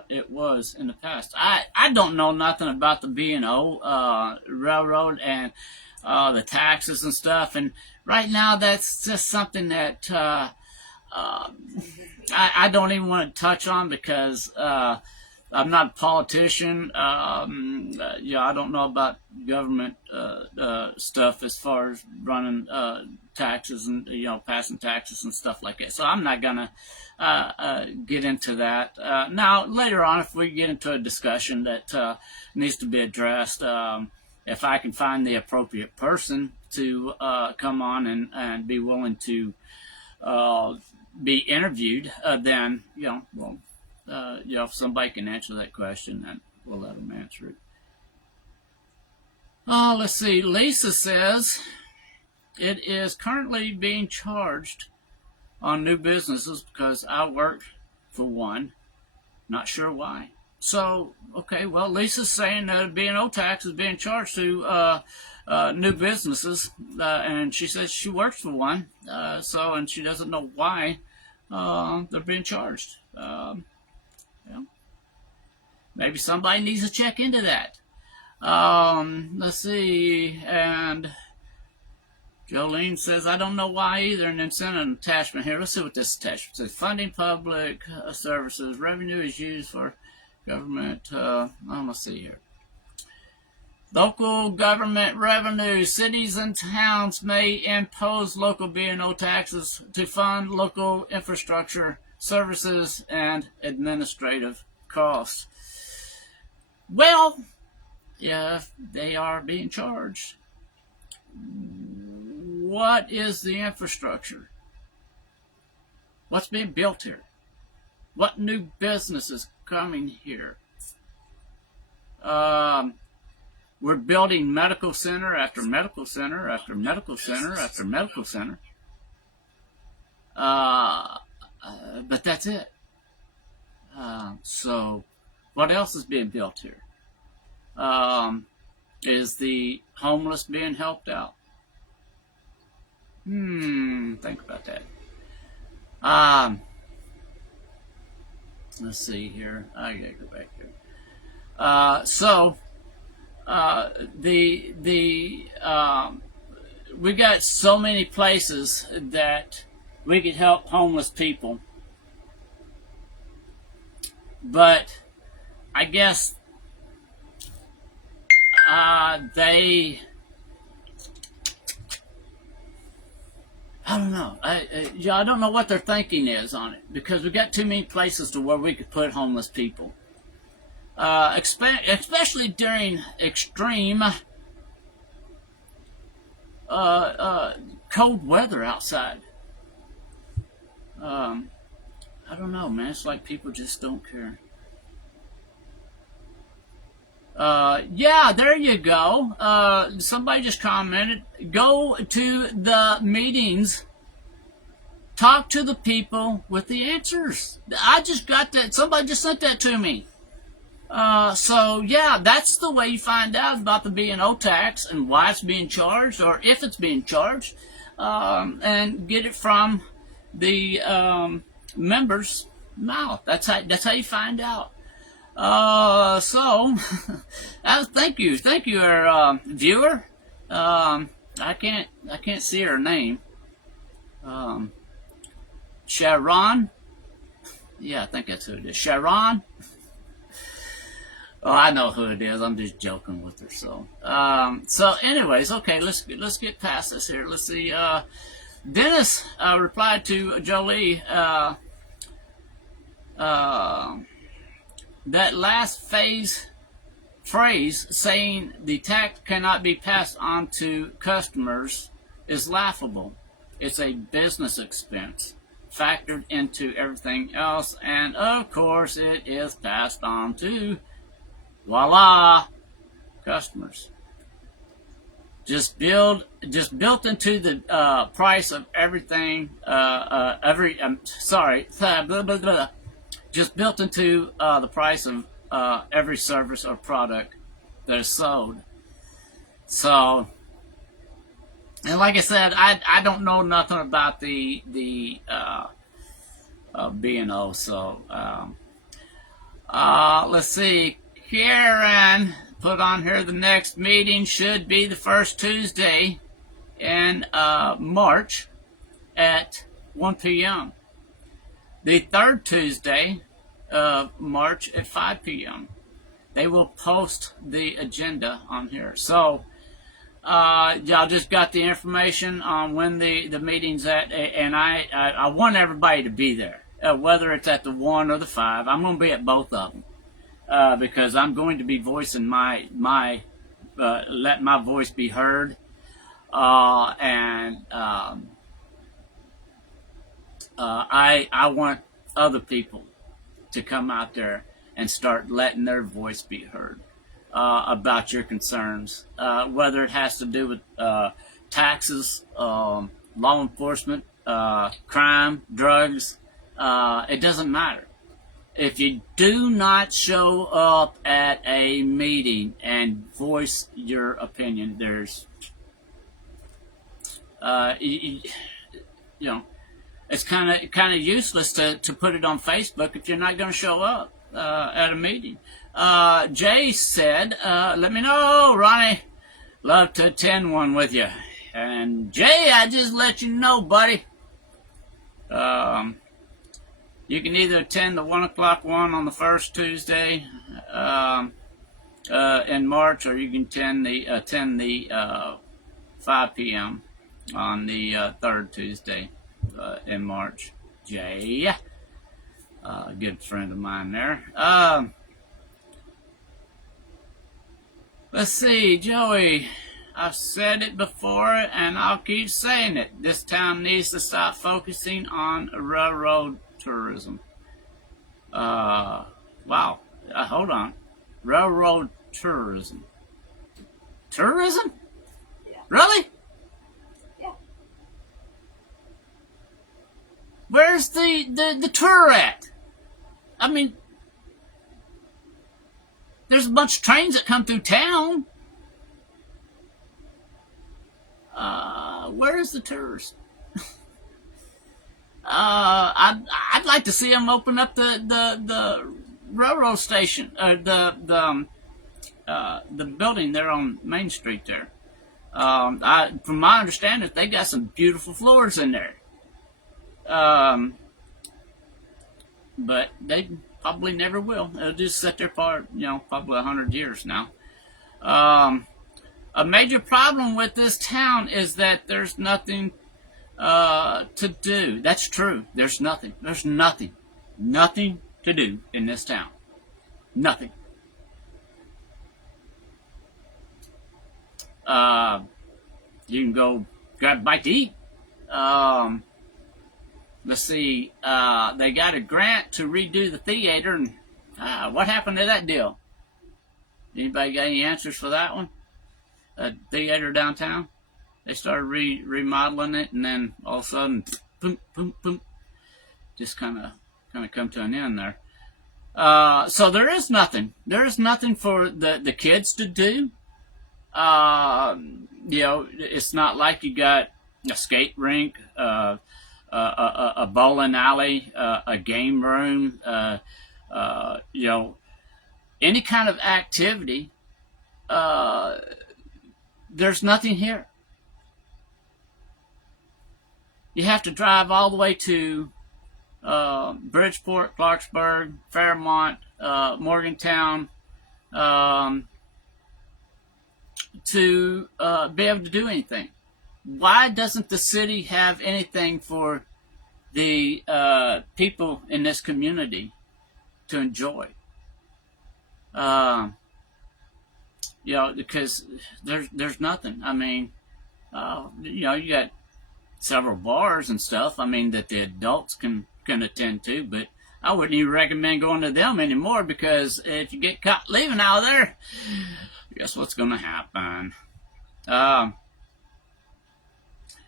it was in the past. I don't know nothing about the B&O railroad and the taxes and stuff. And right now, that's just something that I don't even want to touch on because I'm not a politician. I don't know about government stuff as far as running taxes and passing taxes and stuff like that. So I'm not gonna get into that. Now later on, if we get into a discussion that needs to be addressed, if I can find the appropriate person to come on and be willing to be interviewed, then if somebody can answer that question, then we'll let them answer it. Let's see. Lisa says it is currently being charged on new businesses because I work for one. Not sure why. So, okay, well, Lisa's saying that a B&O tax is being charged to new businesses, and she says she works for one, and she doesn't know why they're being charged. Maybe somebody needs to check into that. Let's see, and Jolene says, I don't know why either, and then sent an attachment here. Let's see what this attachment says. Funding public services. Revenue is used for government. Let's see here. Local government revenue. Cities and towns may impose local B&O taxes to fund local infrastructure, services, and administrative costs. Well, yeah, they are being charged. What is the infrastructure? What's being built here? What new business is coming here? We're building medical center after medical center after medical center after medical center. But that's it. So what else is being built here? Is the homeless being helped out? Think about that. Let's see here. I gotta go back here. We got so many places that we could help homeless people, but I guess I don't know. I don't know what their thinking is on it because we got too many places to where we could put homeless people, especially during extreme cold weather outside. I don't know, man. It's like people just don't care. Yeah, there you go. Somebody just commented. Go to the meetings. Talk to the people with the answers. I just got that. Somebody just sent that to me. So yeah, that's the way you find out about the B&O tax and why it's being charged, or if it's being charged, and get it from the members' mouth. That's how you find out. Thank you, our viewer. I can't see her name. Sharon. Yeah, I think that's who it is. Sharon. Oh, I know who it is. I'm just joking with her. So anyways, okay, let's get past this here. Let's see. Dennis replied to Jolie. That last phrase saying the tax cannot be passed on to customers is laughable. It's a business expense factored into everything else, and of course it is passed on to, voila, customers. Just built into the price of everything. Just built into the price of every service or product that is sold. So, and like I said, I don't know nothing about the B&O. So let's see. Karen put on here the next meeting should be the first Tuesday in March at 1 p.m. The third Tuesday of March at 5 p.m. They will post the agenda on here. So y'all just got the information on when the meeting's at, and I want everybody to be there, whether it's at the 1 or the 5. I'm going to be at both of them because I'm going to be voicing my let my voice be heard, and I want other people to come out there and start letting their voice be heard about your concerns, whether it has to do with taxes, law enforcement, crime, drugs. It doesn't matter. If you do not show up at a meeting and voice your opinion, there's, you know, it's kind of useless to put it on Facebook if you're not going to show up at a meeting. Jay said, let me know, Ronnie. Love to attend one with you. And Jay, I just let you know, buddy. You can either attend the 1 o'clock one on the first Tuesday in March, or you can attend the 5 p.m. on the third Tuesday in March. Jay, a good friend of mine there. Let's see, Joey. I've said it before, and I'll keep saying it. This town needs to stop focusing on railroad tourism. Wow. Hold on. Railroad tourism. Tourism? Yeah. Really? Yeah. Where's the tour at? I mean, there's a bunch of trains that come through town. Where's the tours? I'd like to see them open up the railroad station, the building there on Main Street there. From my understanding, they got some beautiful floors in there. But they probably never will. They'll just sit there for, probably 100 years now. A major problem with this town is that there's nothing to do. That's true. There's nothing. There's nothing to do in this town. Nothing. You can go grab a bite to eat. Let's see. They got a grant to redo the theater, and what happened to that deal? Anybody got any answers for that one? A theater downtown. They started remodeling it, and then all of a sudden, boom, boom, boom, just kind of come to an end there. So there is nothing. There is nothing for the kids to do. It's not like you got a skate rink, a bowling alley, a game room, any kind of activity. There's nothing here. You have to drive all the way to Bridgeport, Clarksburg, Fairmont, Morgantown, to be able to do anything. Why doesn't the city have anything for the people in this community to enjoy? Because there's nothing. I mean, you got several bars and stuff. I mean, that the adults can attend to, but I wouldn't even recommend going to them anymore, because if you get caught leaving out of there, guess what's going to happen?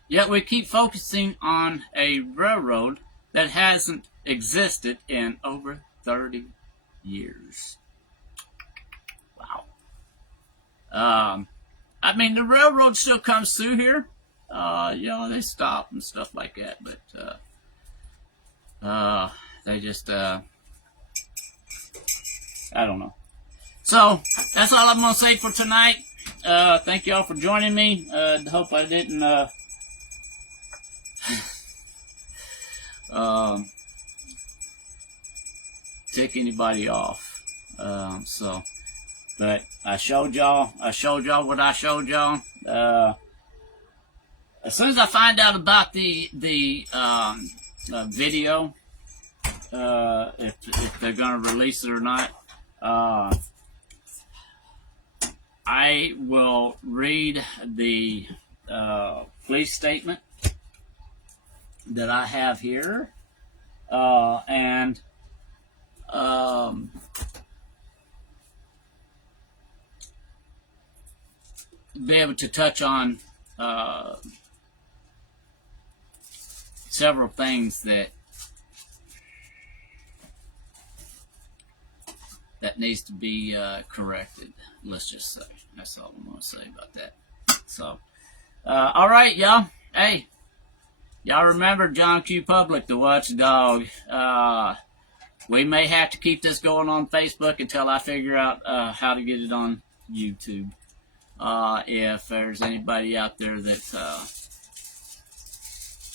Yet we keep focusing on a railroad that hasn't existed in over 30 years. Wow. I mean, the railroad still comes through here. They stop and stuff like that, but they just I don't know. So that's all I'm gonna say for tonight. Thank y'all for joining me. Hope I didn't tick anybody off. But I showed y'all what I showed y'all. As soon as I find out about the video, if they're gonna release it or not, I will read the police statement that I have here, and be able to touch on several things that needs to be corrected. Let's just say that's all I'm going to say about that. So, all right, y'all. Hey, y'all remember John Q. Public, the watchdog. We may have to keep this going on Facebook until I figure out how to get it on YouTube. If there's anybody out there that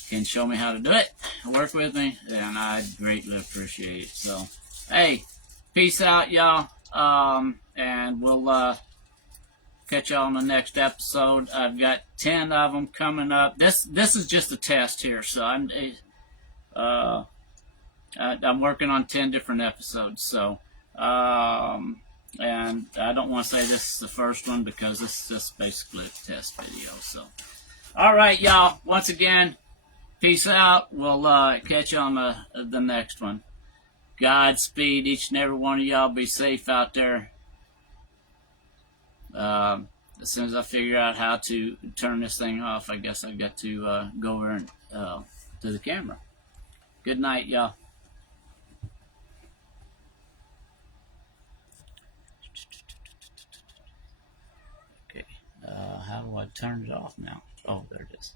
can show me how to do it, work with me, then I'd greatly appreciate it. So, hey, peace out, y'all. And we'll catch y'all on the next episode. I've got 10 of them coming up. This is just a test here, so I'm working on 10 different episodes. So, and I don't want to say this is the first one, because it's just basically a test video. So, all right, y'all. Once again, peace out. We'll catch you on the next one. Godspeed, each and every one of y'all. Be safe out there. As soon as I figure out how to turn this thing off, I guess I've got to go over and, to the camera. Good night, y'all. Okay, how do I turn it off now? Oh, there it is.